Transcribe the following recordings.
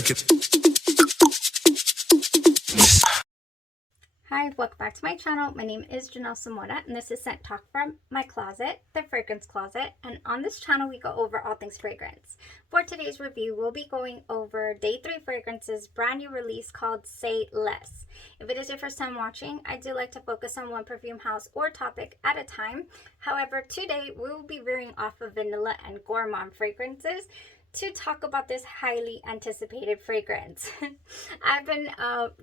check it. Hi, welcome back to my channel. My name is Janelle Samora, and this is Scent Talk from my closet, the fragrance closet. And on this channel, we go over all things fragrance. For today's review, we'll be going over Day 3 Fragrance's brand new release called Say Less. If it is your first time watching, I do like to focus on one perfume house or topic at a time. However, today we will be veering off of vanilla and gourmand fragrances to talk about this highly anticipated fragrance. I've been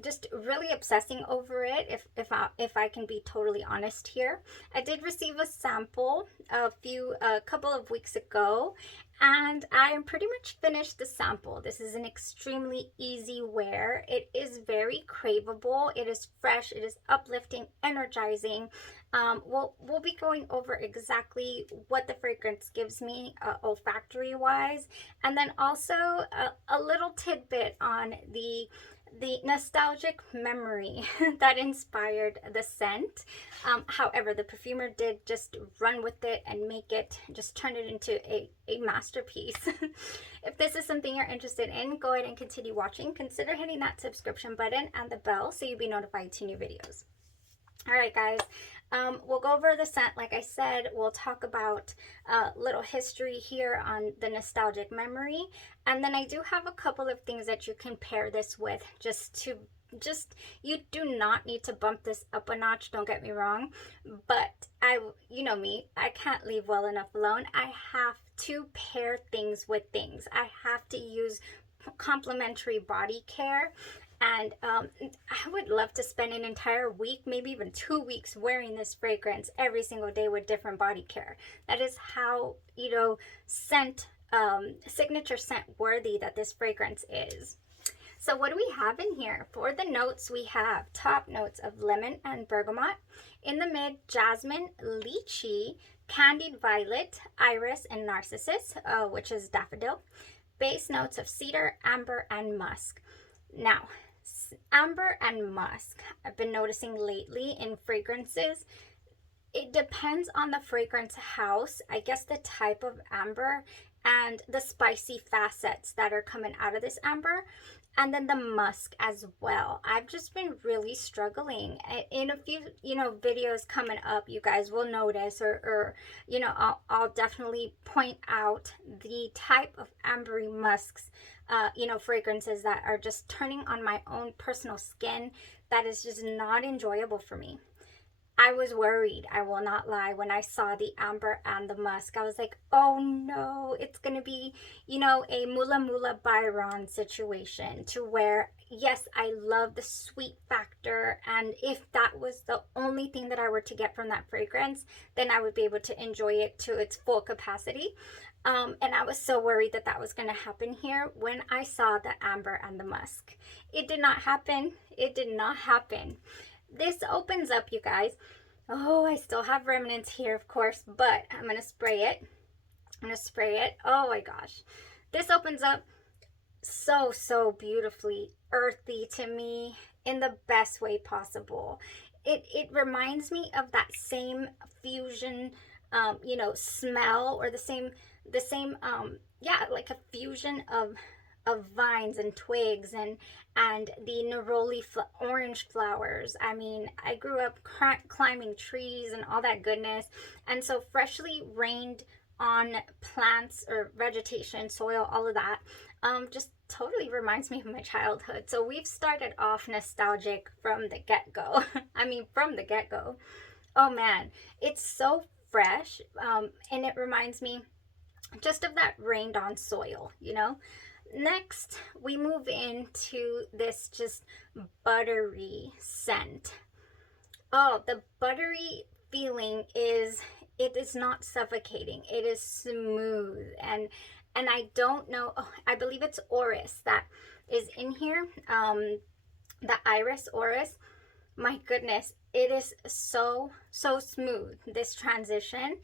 just really obsessing over it, if I can be totally honest here. I did receive a sample a couple of weeks ago, and I am pretty much finished the sample. This is an extremely easy wear. It is very craveable. It is fresh. It is uplifting, energizing. We'll be going over exactly what the fragrance gives me olfactory wise, and then also a little tidbit on the nostalgic memory that inspired the scent. However, the perfumer did just run with it and just turn it into a masterpiece. If this is something you're interested in, go ahead and continue watching. Consider hitting that subscription button and the bell so you'll be notified to new videos. All right, guys. We'll go over the scent. Like I said, we'll talk about little history here on the nostalgic memory. And then I do have a couple of things that you can pair this with you do not need to bump this up a notch, don't get me wrong. But you know me, I can't leave well enough alone. I have to pair things with things. I have to use complementary body care. And I would love to spend an entire week, maybe even 2 weeks, wearing this fragrance every single day with different body care. That is how, signature scent worthy that this fragrance is. So what do we have in here? For the notes, we have top notes of lemon and bergamot. In the mid, jasmine, lychee, candied violet, iris, and narcissus, which is daffodil. Base notes of cedar, amber, and musk. Now, amber and musk, I've been noticing lately in fragrances, it depends on the fragrance house, I guess the type of amber and the spicy facets that are coming out of this amber, and then the musk as well. I've just been really struggling. In a few videos coming up, you guys will notice, or I'll definitely point out the type of ambery musks, fragrances that are just turning on my own personal skin, that is just not enjoyable for me. I was worried, I will not lie, when I saw the amber and the musk. I was like, oh no, it's going to be, a Mula Mula Byron situation, to where, yes, I love the sweet factor, and if that was the only thing that I were to get from that fragrance, then I would be able to enjoy it to its full capacity. And I was so worried that was going to happen here when I saw the amber and the musk. It did not happen. It did not happen. This opens up, you guys. Oh, I still have remnants here, of course, but I'm going to spray it. Oh my gosh. This opens up so beautifully earthy to me in the best way possible. It reminds me of that same fusion, smell, or the same, like a fusion of vines and twigs and the neroli orange flowers. I mean, I grew up climbing trees and all that goodness, and so freshly rained on plants or vegetation, soil, all of that, just totally reminds me of my childhood. So we've started off nostalgic from the get-go. From the get-go. Oh man, it's so fresh, and it reminds me just of that rained on soil, Next, we move into this just buttery scent. Oh, the buttery feeling it is not suffocating. It is smooth, and I don't know, I believe it's orris that is in here, the iris orris. My goodness, it is so smooth, this transition.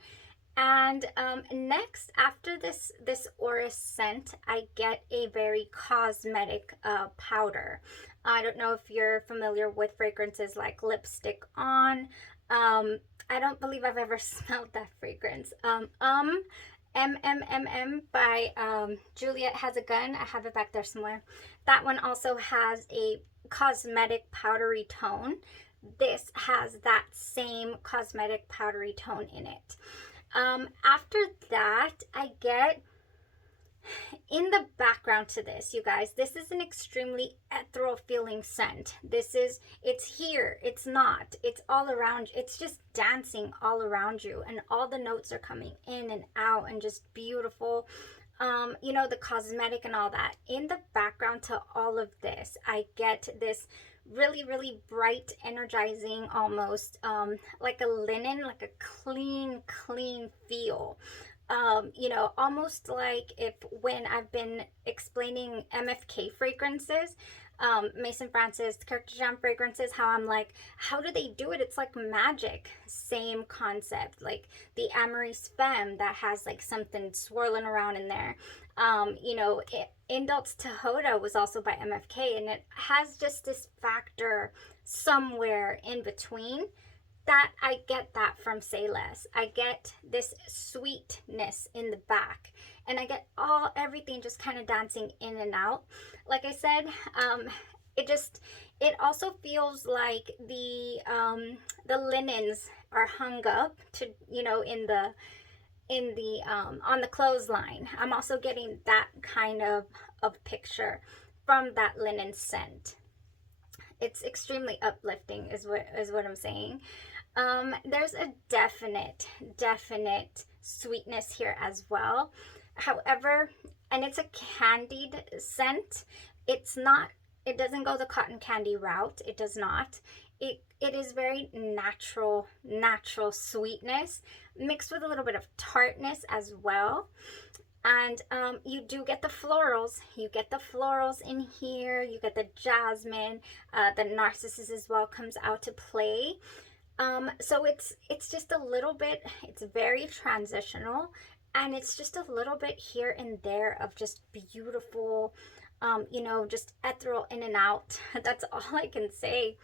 And next, after this orris scent, I get a very cosmetic powder. I don't know if you're familiar with fragrances like Lipstick On. I don't believe I've ever smelled that fragrance. by Juliet Has a Gun. I have it back there somewhere. That one also has a cosmetic powdery tone. This has that same cosmetic powdery tone in it. After that, I get in the background to this, you guys, this is an extremely ethereal feeling scent. It's here, it's not, it's all around, it's just dancing all around you, and all the notes are coming in and out and just beautiful. You know, the cosmetic and all that. In the background to all of this, I get this really, really bright, energizing, almost like a linen, like a clean, clean feel. You know, almost like if when I've been explaining MFK fragrances, Mason Francis, Kirk Jam fragrances, how I'm like, how do they do it? It's like magic. Same concept, like the Amoris Femme that has like something swirling around in there. You know, Indult's Tahoda was also by MFK, and it has just this factor somewhere in between that I get that from Say Less. I get this sweetness in the back, and I get everything just kind of dancing in and out. Like I said, it also feels like the linens are hung up to, you know, in the on the clothesline. I'm also getting that kind of picture from that linen scent. It's extremely uplifting is what I'm saying. There's a definite sweetness here as well. However, and it's a candied scent. It doesn't go the cotton candy route. It does not. It is very natural sweetness mixed with a little bit of tartness as well. And you do get the florals. You get the florals in here. You get the jasmine. The narcissus as well comes out to play. So it's just a little bit, it's very transitional, and it's just a little bit here and there of just beautiful, you know, just ethereal in and out. That's all I can say.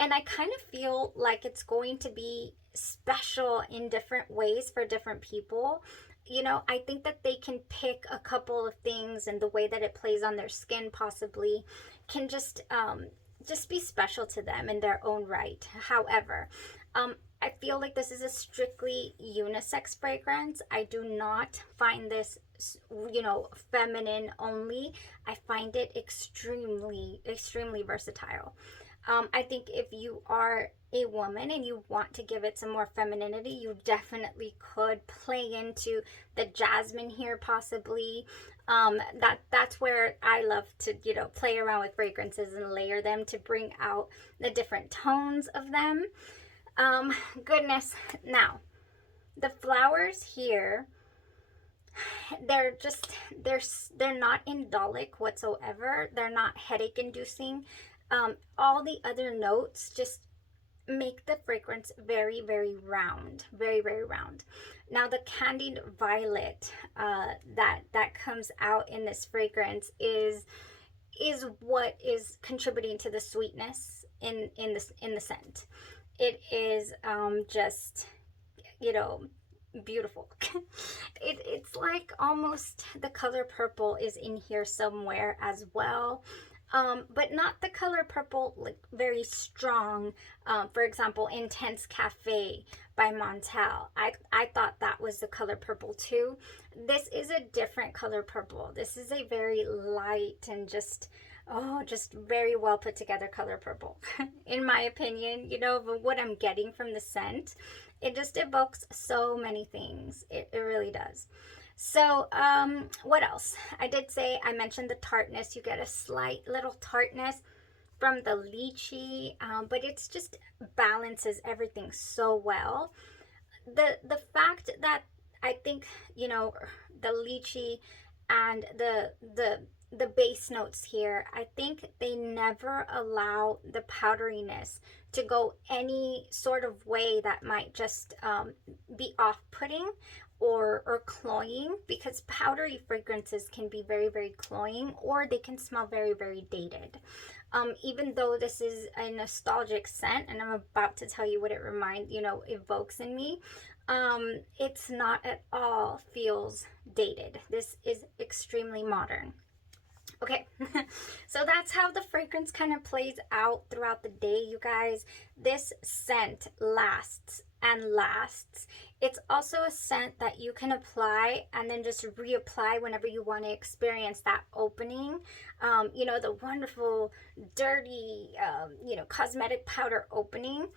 And I kind of feel like it's going to be special in different ways for different people. You know, I think that they can pick a couple of things, and the way that it plays on their skin possibly can just be special to them in their own right. However, I feel like this is a strictly unisex fragrance. I do not find this, you know, feminine only. I find it extremely versatile. I think if you are a woman and you want to give it some more femininity, you definitely could play into the jasmine here possibly. That's where I love to, you know, play around with fragrances and layer them to bring out the different tones of them. Goodness. Now, the flowers here, they're not indolic whatsoever. They're not headache inducing. All the other notes just make the fragrance very round, very round. Now the candied violet that comes out in this fragrance is what is contributing to the sweetness in the scent. It is just, you know, beautiful. It's like almost the color purple is in here somewhere as well. But not the color purple, like very strong. For example, Intense Cafe by Montel. I thought that was the color purple too. This is a different color purple. This is a very light and just very well put together color purple. In my opinion, you know, what I'm getting from the scent, it just evokes so many things. It really does. So, what else? I mentioned the tartness. You get a slight little tartness from the lychee, but it's just balances everything so well. The fact that I think, you know, the lychee and the base notes here, I think they never allow the powderiness to go any sort of way that might just be off-putting or cloying, because powdery fragrances can be very cloying, or they can smell very dated. Even though this is a nostalgic scent, and I'm about to tell you what it evokes in me, It's not at all feels dated. This is extremely modern. Okay, so that's how the fragrance kind of plays out throughout the day, you guys. This scent lasts and lasts. It's also a scent that you can apply and then just reapply whenever you want to experience that opening. You know, the wonderful, dirty, cosmetic powder opening.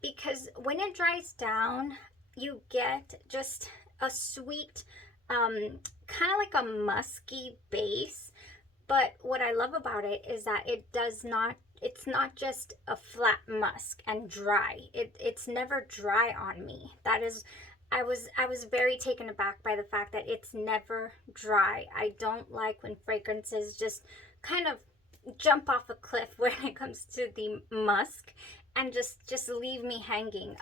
Because when it dries down, you get just a sweet, kind of like a musky base. But what I love about it is that it's not just a flat musk and dry. It's never dry on me. I was very taken aback by the fact that it's never dry. I don't like when fragrances just kind of jump off a cliff when it comes to the musk and just leave me hanging.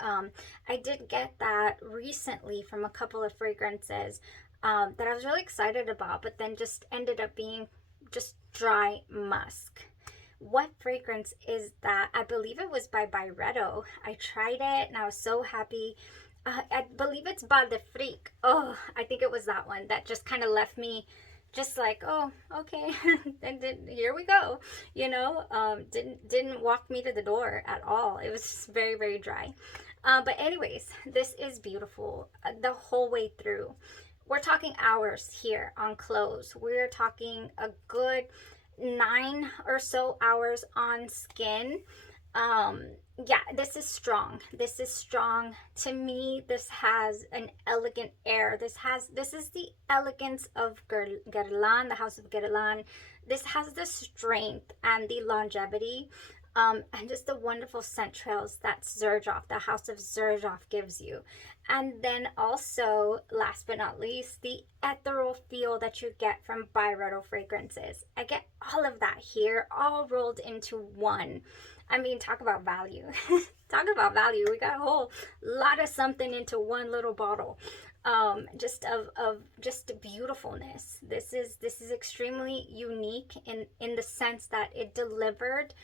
I did get that recently from a couple of fragrances that I was really excited about, but then just ended up being just dry musk. What fragrance is that? I believe it was by Byredo. I tried it and I was so happy. I believe it's Bal de Fric. Oh, I think it was that one that just kind of left me just like, oh, okay, and then here we go. You know, didn't walk me to the door at all. It was just very, very dry. But anyways, this is beautiful the whole way through. We're talking hours here on clothes. We're talking a good 9 or so hours on skin. Yeah, this is strong. This is strong. To me, this has an elegant air. This is the elegance of Guerlain, the House of Guerlain. This has the strength and the longevity. And just the wonderful scent trails that Xerjoff, the House of Xerjoff, gives you. And then also, last but not least, the ethereal feel that you get from Byredo fragrances. I get all of that here, all rolled into one. I mean, talk about value. Talk about value. We got a whole lot of something into one little bottle. Just beautifulness. This is extremely unique in the sense that it delivered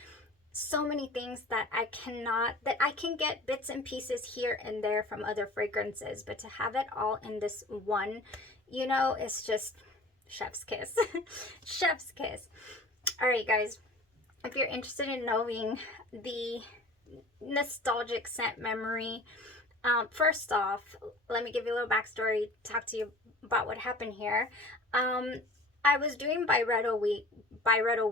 so many things that I can get bits and pieces here and there from other fragrances, but to have it all in this one, you know, it's just chef's kiss. Chef's kiss. All right, guys, if you're interested in knowing the nostalgic scent memory, first off, let me give you a little backstory, talk to you about what happened here. I was doing Byredo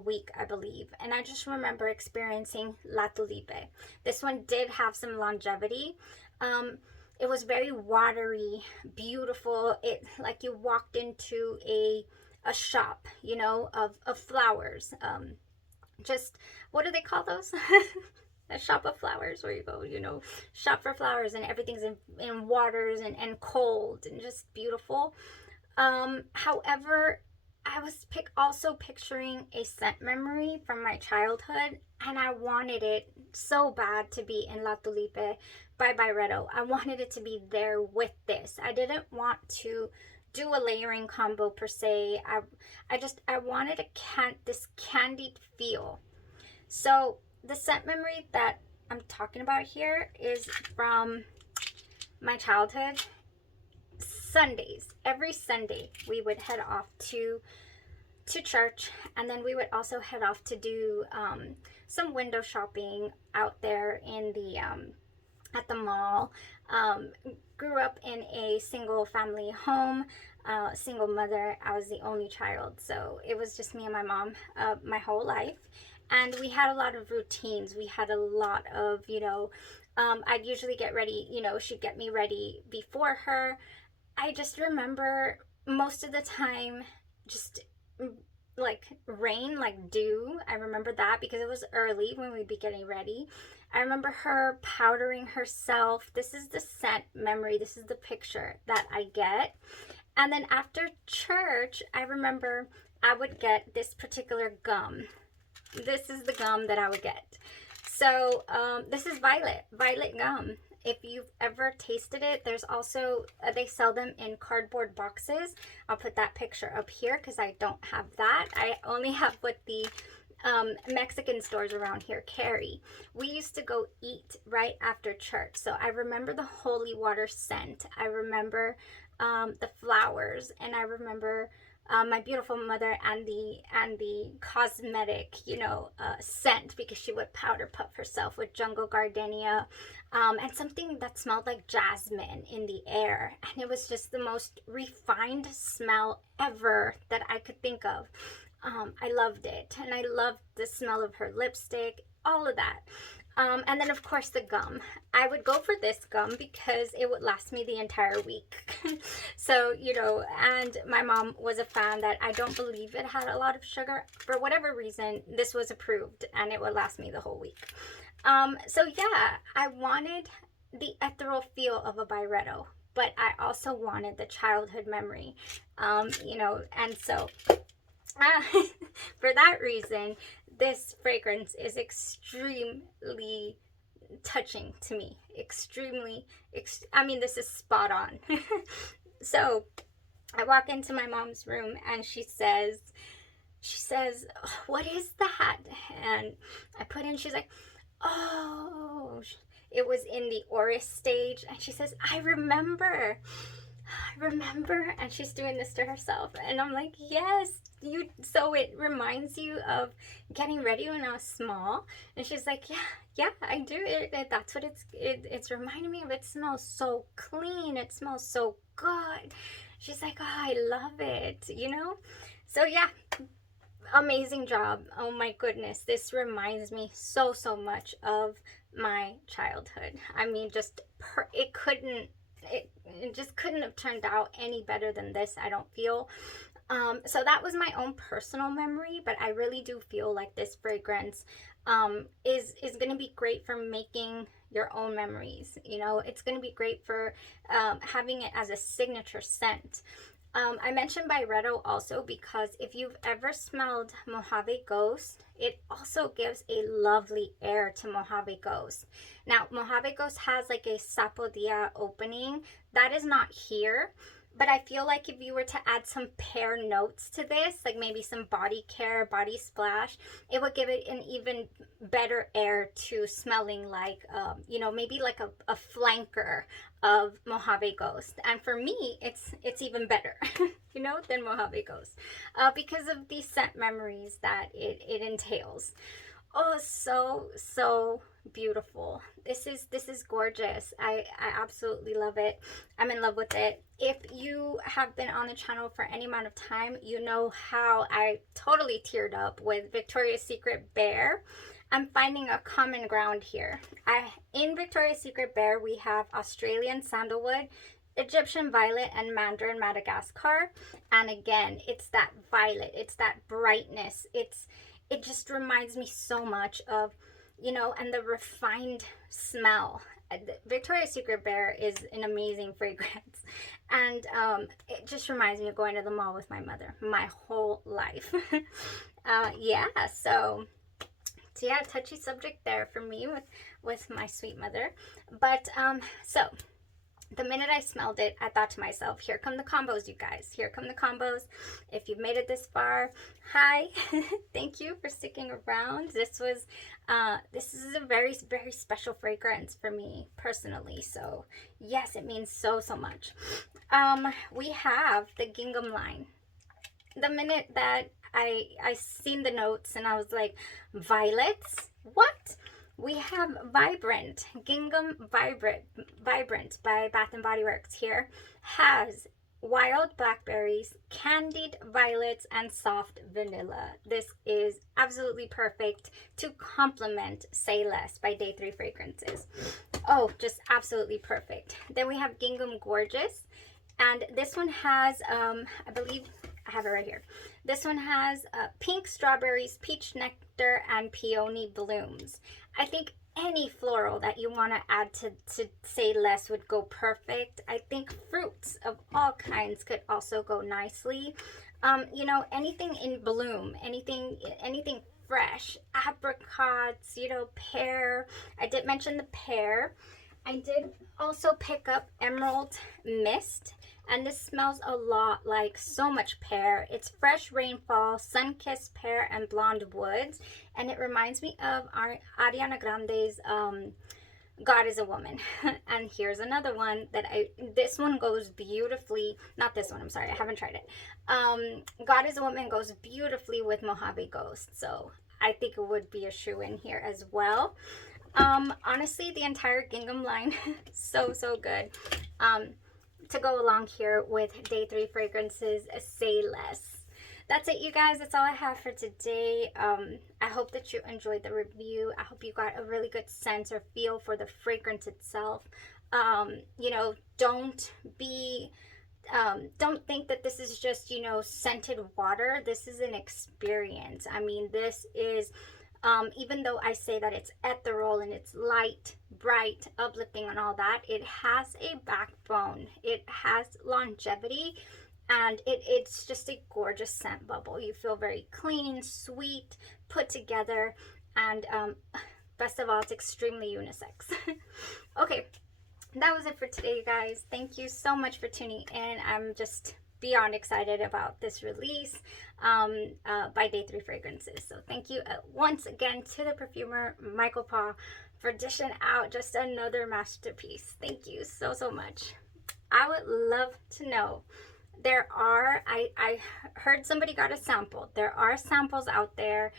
week, I believe, and I just remember experiencing La Tulipe. This one did have some longevity. It was very watery, beautiful. It like you walked into a shop, you know, of flowers. Just, what do they call those? A shop of flowers, where you go, you know, shop for flowers, and everything's in waters and cold and just beautiful. However, I was also picturing a scent memory from my childhood, and I wanted it so bad to be in La Tulipe by Byredo. I wanted it to be there with this. I didn't want to do a layering combo per se. I wanted this candied feel. So the scent memory that I'm talking about here is from my childhood. Sundays, every Sunday, we would head off to church, and then we would also head off to do some window shopping out there in the at the mall. Grew up in a single family home, single mother. I was the only child, so it was just me and my mom my whole life. And we had a lot of routines. We had a lot of, you know, I'd usually get ready, you know, she'd get me ready before her. I just remember most of the time just like rain, like dew. I remember that because it was early when we'd be getting ready. I remember her powdering herself. This is the scent memory. This is the picture that I get. And then after church, I remember I would get this particular gum. This is the gum that I would get. So this is violet gum. If you've ever tasted it, there's also, they sell them in cardboard boxes. I'll put that picture up here because I don't have that. I only have what the Mexican stores around here carry. We used to go eat right after church. So I remember the holy water scent. I remember the flowers, and I remember my beautiful mother and the cosmetic, scent, because she would powder puff herself with jungle gardenia, and something that smelled like jasmine in the air, and it was just the most refined smell ever that I could think of. I loved it, and I loved the smell of her lipstick, all of that. And then of course the gum. I would go for this gum because it would last me the entire week. So, and my mom was a fan that I don't believe it had a lot of sugar. For whatever reason, this was approved and it would last me the whole week. So yeah, I wanted the ethereal feel of a Byredo, but I also wanted the childhood memory, and so for that reason, this fragrance is extremely touching to me. This is spot on. So I walk into my mom's room and she says, "What is that?" And I put in, she's like, "Oh, it was in the Oris stage." And she says, I remember. And she's doing this to herself. And I'm like, yes, so it reminds you of getting ready when I was small. And she's like, yeah, I do. That's what it's reminding me of. It smells so clean. It smells so good. She's like, oh, I love it, So yeah, amazing job. Oh my goodness. This reminds me so much of my childhood. I mean, it just couldn't have turned out any better than this, I don't feel. So that was my own personal memory, but I really do feel like this fragrance is going to be great for making your own memories. It's going to be great for having it as a signature scent. I mentioned Byredo also because if you've ever smelled Mojave Ghost, it also gives a lovely air to Mojave Ghost. Now, Mojave Ghost has like a Sapodilla opening. That is not here. But I feel like if you were to add some pear notes to this, like maybe some body care, body splash, it would give it an even better air to smelling like, maybe like a flanker of Mojave Ghost. And for me, it's even better, than Mojave Ghost because of the scent memories that it entails. Oh, so beautiful. This is gorgeous. I absolutely love it. I'm in love with it. If you have been on the channel for any amount of time, you know how I totally teared up with Victoria's Secret Bear. I'm finding a common ground here. In Victoria's Secret Bear, we have Australian sandalwood, Egyptian violet, and Mandarin Madagascar. And again, it's that violet, it's that brightness, it just reminds me so much of, and the refined smell. Victoria's Secret Bear is an amazing fragrance. And it just reminds me of going to the mall with my mother my whole life. So yeah, touchy subject there for me with my sweet mother. But so the minute I smelled it, I thought to myself, here come the combos, you guys. Here come the combos. If you've made it this far, hi. Thank you for sticking around. This is a very, very special fragrance for me personally. So yes, it means so much. We have the gingham line. The minute that I seen the notes and I was like, violets? What? We have Vibrant, Gingham Vibrant by Bath & Body Works here, has wild blackberries, candied violets, and soft vanilla. This is absolutely perfect to complement Say Less by Day 3 Fragrances. Oh, just absolutely perfect. Then we have Gingham Gorgeous, and this one has, I believe, I have it right here. This one has pink strawberries, peach nectar, and peony blooms. I think any floral that you want to add to Say Less would go perfect. I think fruits of all kinds could also go nicely. Anything in bloom, anything fresh, apricots, pear. I did mention the pear. I did also pick up Emerald Mist, and this smells a lot like so much pear. It's fresh rainfall, sun-kissed pear, and blonde woods, and it reminds me of Ariana Grande's God is a Woman. And here's another one that this one goes beautifully, not this one, I'm sorry, I haven't tried it. God is a Woman goes beautifully with Mojave Ghost, so I think it would be a shoe in here as well. Honestly, the entire gingham line, so good. To go along here with day 3 fragrances, Say Less. That's it, you guys. That's all I have for today. I hope that you enjoyed the review. I hope you got a really good sense or feel for the fragrance itself. You know, don't think that this is just, you know, scented water. This is an experience. I mean, this is, even though I say that it's ethereal and it's light, bright, uplifting and all that, it has a backbone. It has longevity. And it's just a gorgeous scent bubble. You feel very clean, sweet, put together, and best of all, it's extremely unisex. Okay, that was it for today, you guys. Thank you so much for tuning in. I'm just beyond excited about this release by Day 3 Fragrances. So thank you once again to the perfumer, Michael Paul, for dishing out just another masterpiece. Thank you so much. I would love to know. There are, I heard somebody got a sample. There are samples out there.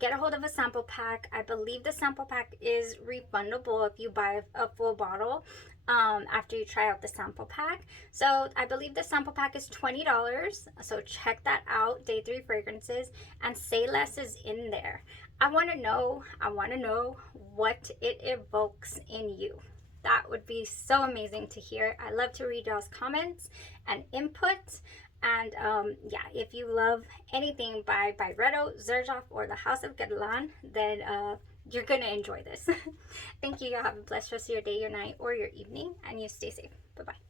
Get a hold of a sample pack. I believe the sample pack is refundable if you buy a full bottle after you try out the sample pack. So I believe the sample pack is $20. So check that out, Day 3 Fragrances, and Say Less is in there. I want to know what it evokes in you. That would be so amazing to hear. I love to read y'all's comments and input. And yeah, if you love anything by Byredo, Xerjoff, or the House of Guerlain, then you're going to enjoy this. Thank you. Y'all have a blessed rest of your day, your night, or your evening, and you stay safe. Bye-bye.